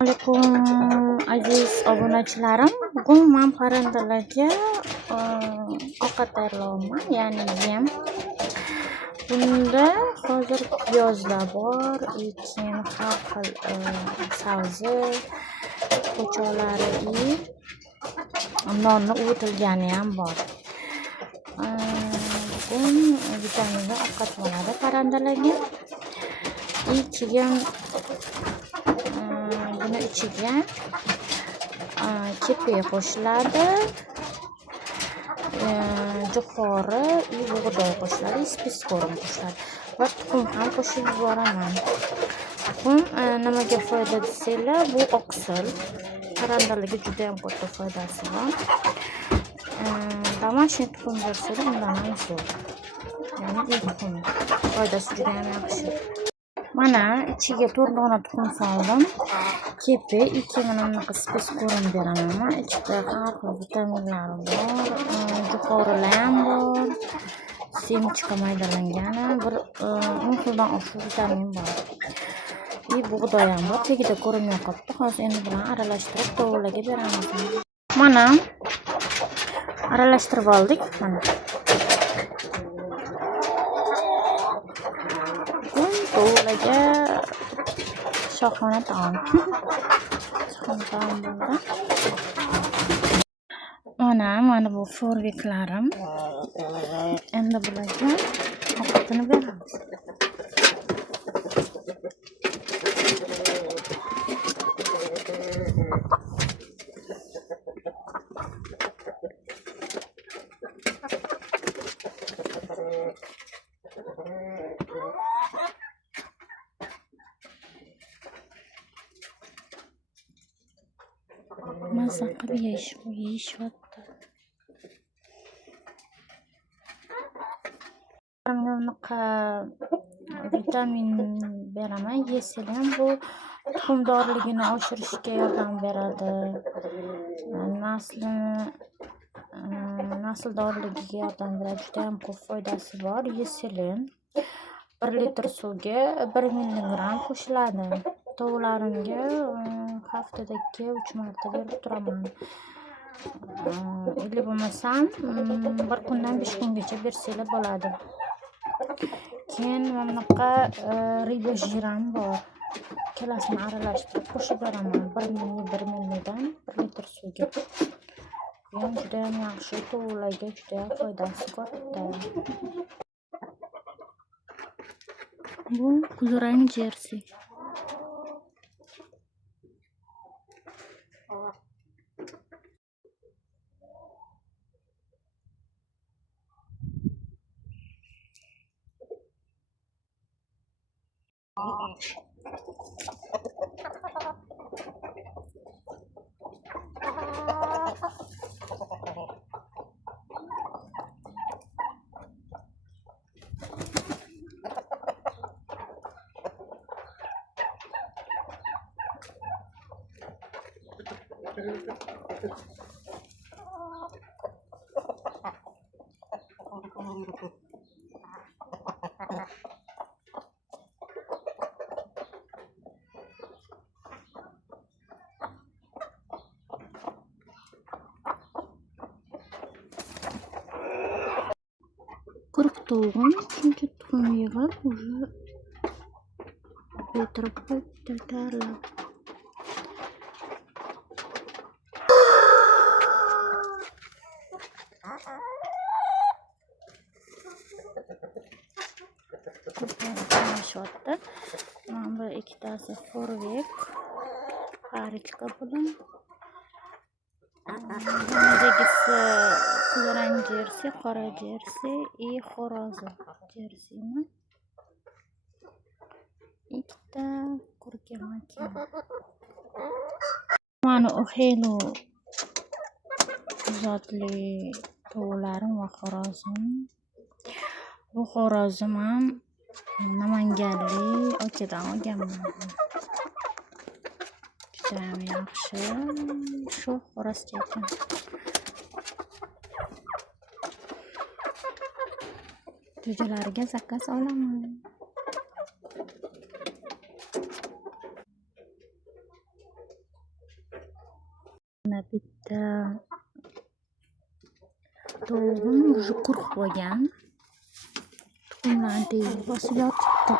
Assalomu alaykum aziz obunachilarim. Bugun men parandalarga ovqat tayyorlayapman, ya'ni yem. Bunda hozir piyozlar bor, ekin, har xil sabzi, po'cholari nonni uvitilgani ham bor. Bugun vitaminli ovqat bo'ladi parandalarga. Buni ichiga kepiy qo'shiladi, jo'xori, bug'doy qo'shiladi, spiskorum qo'shiladi va tuxum ham qo'shib yuboraman. Tuxum nimaga foyda desanglar, bu oqsil. Parandalarga juda ham katta foydasi bor. Домашний tuxum bo'lsa-da, undan ham zo'r. Ya'ni uy tuxumi. Foydasi juda ham yaxshi. Mana ichiga 4 dona tuxum soldim. Kepiy, 2 mana bunaqa spiskorum beraman. Ichida har xil vitaminlar bor, jo'xorilar ham bor, semichka maydalangani, bir 10 xildan oshiq vitamin bor. Bug'doy ham bor, tagida ko'rinmay qolibdi. Hozir endi bilan aralashtirib tovuqlarga beramiz. Mana aralashtirib oldik. Mana tovuqlarga shohona taom. Mana bu forveklarim. Endi bularga ovqatini beramiz. Mazza qilib yeyishyapti. Bunaqa vitamin beraman, yesalar bu tuxumdorligini oshirishga yordam beradi. Nasldorligiga yordam beradi. Juda ham ko'p foydasi bor. Yesalar 1 litr suvga 1 milligram qo'shiladi. Tovuqlarimga haftada 2-3 marta berib turaman. Ili bo'lmasam 1 kundan 5 kungacha bersanglar bo'ladi. Keyin mana bunaqa riba jir ham bor. Ikkalasini aralashtirib qo'shib beraman. 1 millidan 1 litr suvga. Keyin juda ham yaxshi, tovuqlarga juda ham foydasi katta. Bu kulrang jersi. Quruq tovuqim, shuncha tuxum yig'ib, уже o'tirib qo'yibdi tayyorlab. Mana bu ikkitasi forvek, parichka bilan. Bunagisi kulrang jersi, qora jersi, xo'rozi jersimi. Ikkita kurka-maka. Mana xelu zotli tovuqlarim va xo'rozim. Bu xo'rozim ham Namanganlik akadan olganman. Juda ham yaxshi. Shu xo'rozcha ekan. Jo'jalariga zakaz olaman. tavuğum уже quruq bo'lgan. Tuxumlarni tegib bosib yotibdi.